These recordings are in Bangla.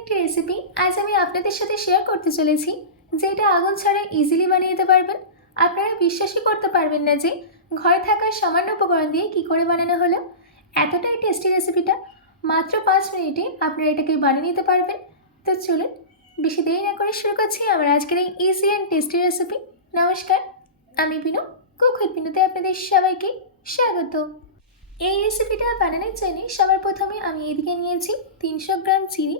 একটি রেসিপি আজ আমি আপনাদের সাথে শেয়ার করতে চলেছি, যেটা আগুন ছাড়া ইজিলি বানিয়ে নিতে পারবেন। আপনারা বিশ্বাসই করতে পারবেন না যে ঘরে থাকা সামান্য উপকরণ দিয়ে কী করে বানানো হলো। এতটাই টেস্টি রেসিপিটা, মাত্র 5 মিনিটে আপনারা এটাকে বানিয়ে নিতে পারবেন। তো চলুন, বেশি দেরি না করে শুরু করছি আমার আজকের এই ইজি অ্যান্ড টেস্টি রেসিপি। নমস্কার, আমি বিনু, কুক উইথ বিনুতে আপনাদের সবাইকে স্বাগত। এই রেসিপিটা বানানোর জন্য সবার প্রথমে আমি এদিকে নিয়েছি 300 গ্রাম চিনি।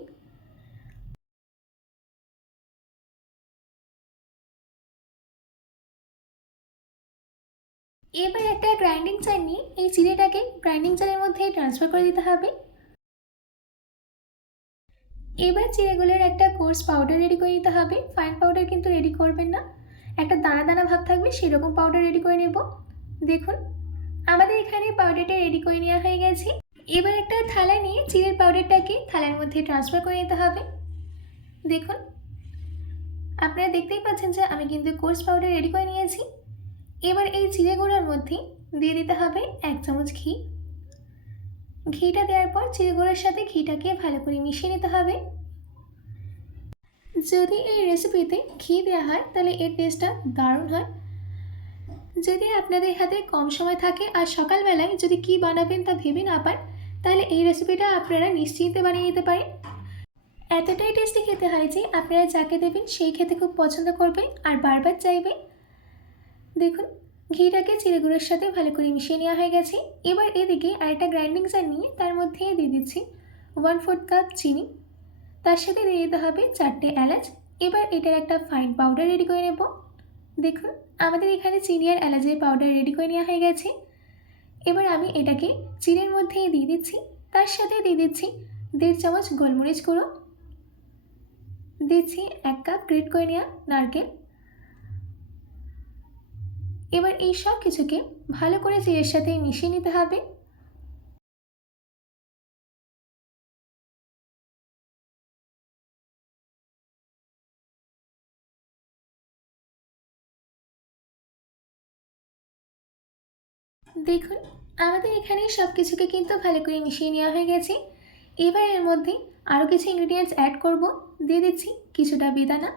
এবার একটা গ্রাইন্ডিং জার নিয়ে এই চিনিটাকে গ্রাইন্ডিং জারের মধ্যে ট্রান্সফার করে দিতে হবে। এবার চিড়েগুলোর একটা কোর্স পাউডার রেডি করে নিতে হবে। ফাইন পাউডার কিন্তু রেডি করবেন না, একটা দানা দানা ভাব থাকবে সেরকম পাউডার রেডি করে নেব। দেখুন, আমাদের এখানে পাউডারটা রেডি করে নেওয়া হয়ে গেছে। এবার একটা থালা নিয়ে চিড়ের পাউডারটাকে থালার মধ্যে ট্রান্সফার করে নিতে হবে। দেখুন, আপনারা দেখতেই পাচ্ছেন যে আমি কিন্তু কোর্স পাউডার রেডি করে নিয়েছি। এবার এই চিড়ে গুঁড়োর মধ্যে দিয়ে দিতে হবে 1 চামচ ঘি। ঘিটা দেওয়ার পর চিড়ে গুঁড়োর সাথে ঘিটাকে ভালো করে মিশিয়ে নিতে হবে। যদি এই রেসিপিতে ঘি দেওয়া হয় তাহলে এর টেস্টটা দারুণ হয়। যদি আপনাদের হাতে কম সময় থাকে আর সকালবেলায় যদি কী বানাবেন তা ভেবে না পান, তাহলে এই রেসিপিটা আপনারা নিশ্চিন্তে বানিয়ে নিতে পারেন। এতটাই টেস্টি খেতে হয় যে আপনারা যাকে দেবেন সেই খেতে খুব পছন্দ করবে আর বারবার চাইবে। দেখুন, ঘিটাকে চিড়ে গুঁড়োর সাথে ভালো করে মিশিয়ে নেওয়া হয়ে গেছে। এবার এদিকে আরেকটা গ্রাইন্ডিং জার নিয়ে তার মধ্যে দিয়ে দিচ্ছি 1/4 কাপ চিনি। তার সাথে দিয়ে দিতে হবে 4টে এলাচ। এবার এটার একটা ফাইন পাউডার রেডি করে নেব। দেখুন, আমাদের এখানে চিনি আর এলাচের পাউডার রেডি করে নেওয়া হয়ে গেছে। এবার আমি এটাকে চিনির মধ্যেই দিয়ে দিচ্ছি। তার সাথে দিয়ে দিচ্ছি 1.5 চামচ গোলমরিচ গুঁড়ো, দিচ্ছি 1 কাপ গ্রেট করে নেওয়া নারকেল। এবার এই সব কিছুকে ভালো করে চিড়ের সাথে মিশিয়ে নিতে হবে। দেখুন, আমাদের এখানে সব কিছুকে কিন্তু ভালো করে মিশিয়ে নেওয়া হয়ে গেছে। এবার এর মধ্যে আরও কিছু ইনগ্রিডিয়েন্টস অ্যাড করব। দিয়ে দিচ্ছি কিছুটা বেদানা,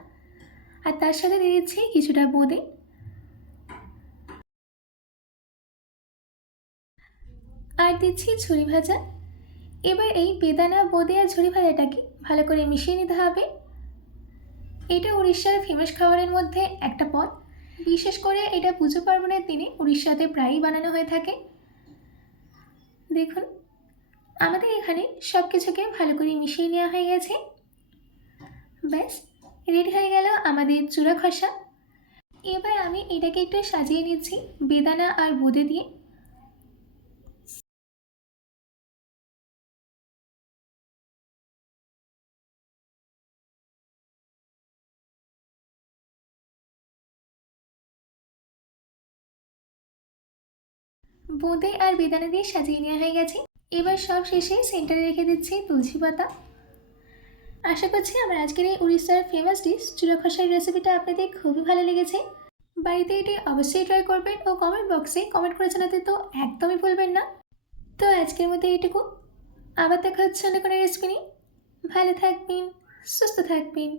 আর তার সাথে দিয়ে দিচ্ছি কিছুটা বোঁদে, আর দিচ্ছি ঝুরি ভাজা। এবার এই বেদানা, বোঁদে আর ঝুরি ভাজাটাকে ভালো করে মিশিয়ে নিতে হবে। এটা উড়িষ্যার ফেমাস খাবারের মধ্যে একটা পদ। বিশেষ করে এটা পুজো পার্বণের দিনে উড়িষ্যাতে প্রায়ই বানানো হয়ে থাকে। দেখুন, আমাদের এখানে সব কিছুকে ভালো করে মিশিয়ে নেওয়া হয়ে গেছে। ব্যাস, রেডি হয়ে গেল আমাদের চূড়া খসা। এবার আমি এটাকে একটু সাজিয়ে নিচ্ছি বেদানা আর বোঁদে দিয়ে। বোঁদে আর বেদানা দিয়ে সাজিয়ে নেওয়া হয়ে গেছে। এবার সব শেষে সেন্টারে রেখে দিচ্ছি তুলসী পাতা। আশা করছি আমার আজকের এই উড়িষ্যার ফেমাস ডিশ চূড়া খসার রেসিপিটা আপনাদের খুবই ভালো লেগেছে। বাড়িতে এটি অবশ্যই ট্রাই করবেন ও কমেন্ট বক্সে কমেন্ট করে জানাতে তো একদমই ভুলবেন না। তো আজকের মতো এইটুকু, আবার দেখা হচ্ছে অন্য কোনো রেসিপি নিয়ে। ভালো থাকবেন, সুস্থ থাকবেন।